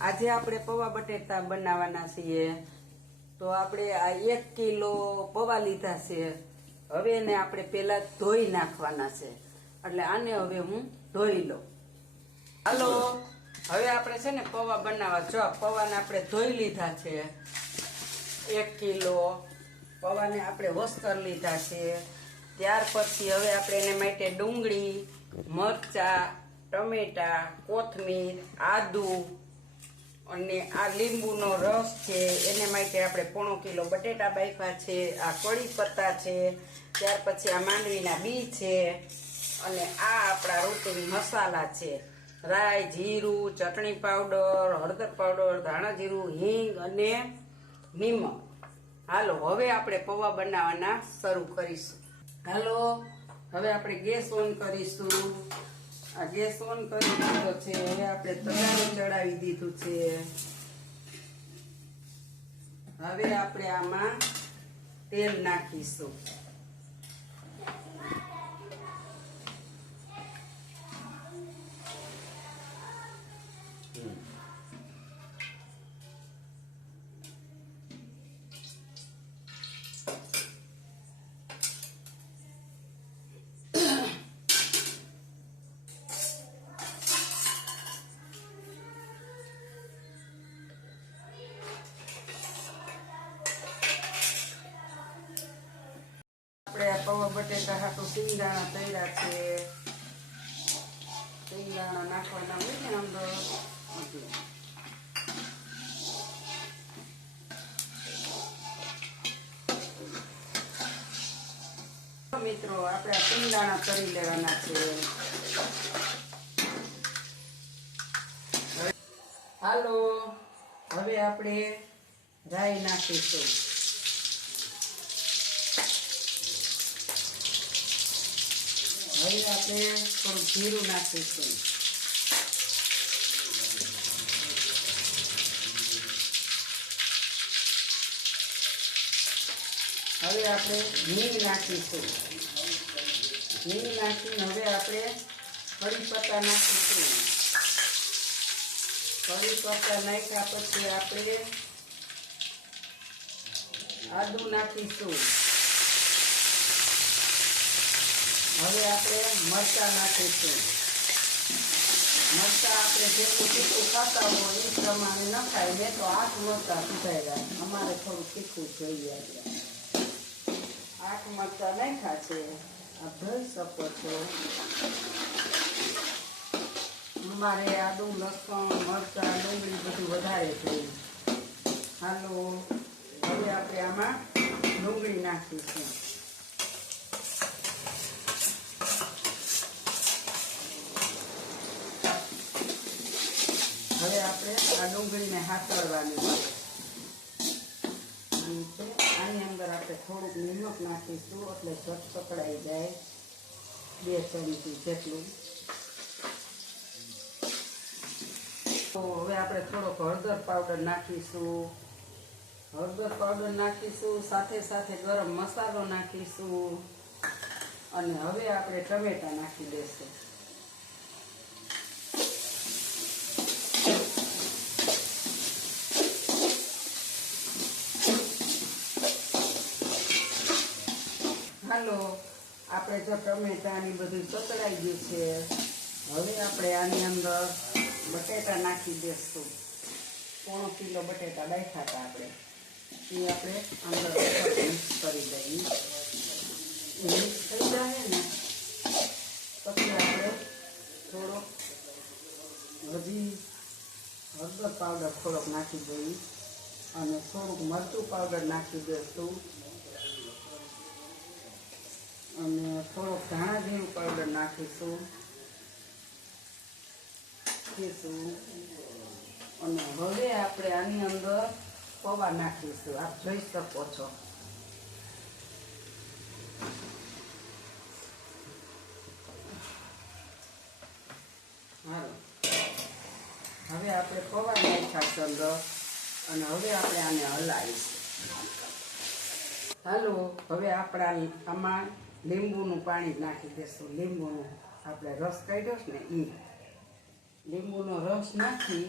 આજે આપણે પૌવા બટેટા બનાવવાના છીએ. તો આપણે આ એક કિલો પૌવા લીધા છે. હવે એને આપણે પેલા ધોઈ નાખવાના છે. એટલે આને હવે હું ધોઈ લઉં. હાલો, હવે આપણે છે ને પૌવા બનાવવા. જો પૌવાને આપણે ધોઈ લીધા છે. એક કિલો પૌવાને આપણે વોશ લીધા છે. ત્યાર પછી હવે આપણે એને માટે ડુંગળી, મરચા, ટમેટા, કોથમીર, આદુ અને આ લીંબુનો રસ છે, એને માટે આપણે પોણો કિલો બટેટા બાફા છે, આ કળી પત્તા છે, ત્યાર પછી આ માંડવીના બી છે, અને આ આપણા રૂટીન મસાલા છે. રાઈ, જીરું, ચટણી પાવડર, હળદર પાવડર, ધાણા જીરું, હિંગ અને નિમક. હાલો, હવે આપણે પૌવા બનાવવાના શરૂ કરીશું. હાલો, હવે આપણે ગેસ ઓન કરીશું. આ ગેસ ઓન કરી દીધો છે, હવે આપણે તગારું ચડાવી દીધું છે. હવે આપણે આમાં તેલ નાખીશું. મિત્રો આપણે આ સિંગદાણા કરી લેવાના છે હાલો હવે આપણે રાઈ નાખીશું હવે આપણે થોડું જીરું નાખીશું. હવે આપણે હિંગ નાખીશું. હિંગ નાખીને હવે આપણે કઢી પત્તા નાખીશું. કઢી પત્તા નાખ્યા પછી આપણે આદુ નાખીશું. હવે આપણે મરચાં નાખીશું. મરચાં આપણે જેટલું તીખું ખાતા હોય એ પ્રમાણે નખાય ખાય મેં તો આઠ મરચાં સુધાર્યા. અમારે થોડું તીખું જોઈએ આઠ મરચાં નાખ્યા છે. આ જોઈ શકો છો. અમારે આદુ લસણ, મરચાં, ડુંગળી બધું વધારે જોઈએ હાલો, હવે આપણે આમાં ડુંગળી નાખીશું હવે આપણે આ ડુંગળીને હાથળવાની છે આની અંદર આપણે થોડુંક નિમક નાખીશું એટલે ઝટ પકડાઈ જાય બે ચમચી જેટલું. તો હવે આપણે થોડોક હળદર પાવડર નાખીશું. હળદર પાવડર નાખીશું, સાથે સાથે ગરમ મસાલો નાખીશું. અને હવે આપણે ટમેટા નાખી દઈશું હાલો આપણે જો ટમેટાની બધું ચતડાઈ ગયું છે. હવે આપણે આની અંદર બટેટા નાખી દઈશું પોણો કિલો બટેટા બાફ્યા હતા આપણે. એ આપણે અંદર મિક્સ કરી દઈએ. મિક્સ થઈ જાય ને, પછી આપણે થોડોક હજી હળદર પાવડર થોડોક નાખી દઈએ. અને થોડુંક મરચું પાવડર નાખી દઈશું અને થોડોક ધાણા જીરું પાવડર નાખીશું. અને હવે આપણે આની અંદર પૌવા નાખીશું. આપ જોઈ શકો છો. હવે આપણે પૌવા નાખ્યા અંદર. અને હવે આપણે આને હલાવીશું. હાલો. હવે આપણા આમાં લીંબુનું પાણી નાખી દેશું. લીંબુનું આપણે રસ કાઢ્યો છે ને એ લીંબુનો રસ નાખી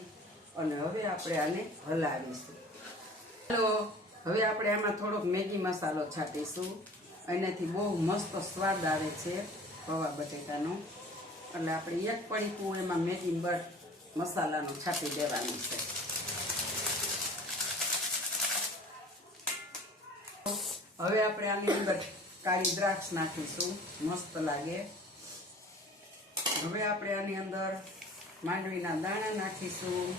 અને હવે આપણે આને હલાવીશું. ચાલો, હવે આપણે આમાં થોડોક મેગી મસાલો છાંટીશું. એનાથી બહુ મસ્ત સ્વાદ આવે છે પૌવા બટેટાનો. એટલે આપણે એક પડીકું એમાં મેગી બટ મસાલાનું છાંટી દેવાનું છે. હવે આપણે આની અંદર કાળી દ્રાક્ષ નાખીશું. મસ્ત લાગે. હવે આપણે આની અંદર માંડવીના દાણા નાખીશું.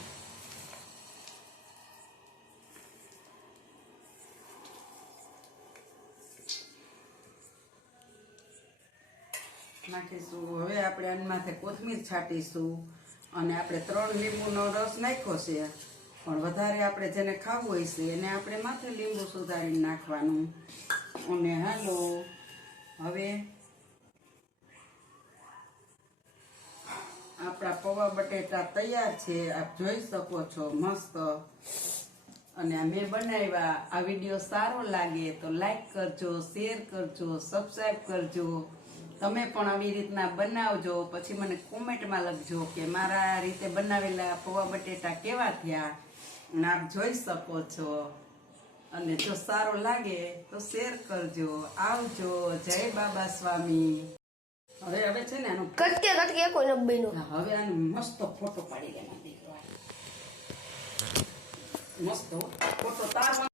નાખીશું. હવે આપણે આની માથે કોથમીર છાંટીશું. અને આપણે ત્રણ લીંબુનો રસ નાખ્યો છે. પણ વધારે આપણે જેને ખાવું હોય છે, એને આપણે માથે લીંબુ સુધારી નાખવાનું. અને હાલો, હવે આપણા પૌવા બટેટા તૈયાર છે, આપ જોઈ શકો છો, મસ્ત. અને મેં બનાવ્યા, આ વીડિયો સારો લાગે તો લાઈક કરજો, શેર કરજો સબસ્ક્રાઈબ કરજો. તમે પણ આવી રીતના બનાવજો, પછી મને કોમેન્ટમાં લખજો કે મારા રીતે બનાવેલા પૌવા બટેટા કેવા થયા. અને આપ જોઈ શકો છો. અને જો સારો લાગે તો શેર કરજો. આવજો. જય બાબા સ્વામી. હવે હવે છે ને આનો કટકે કટકે કોઈ નબ્બી નો હવે આનો મસ્ત ફોટો પાડી લેવાનો દીકરો. મસ્ત ફોટો તાર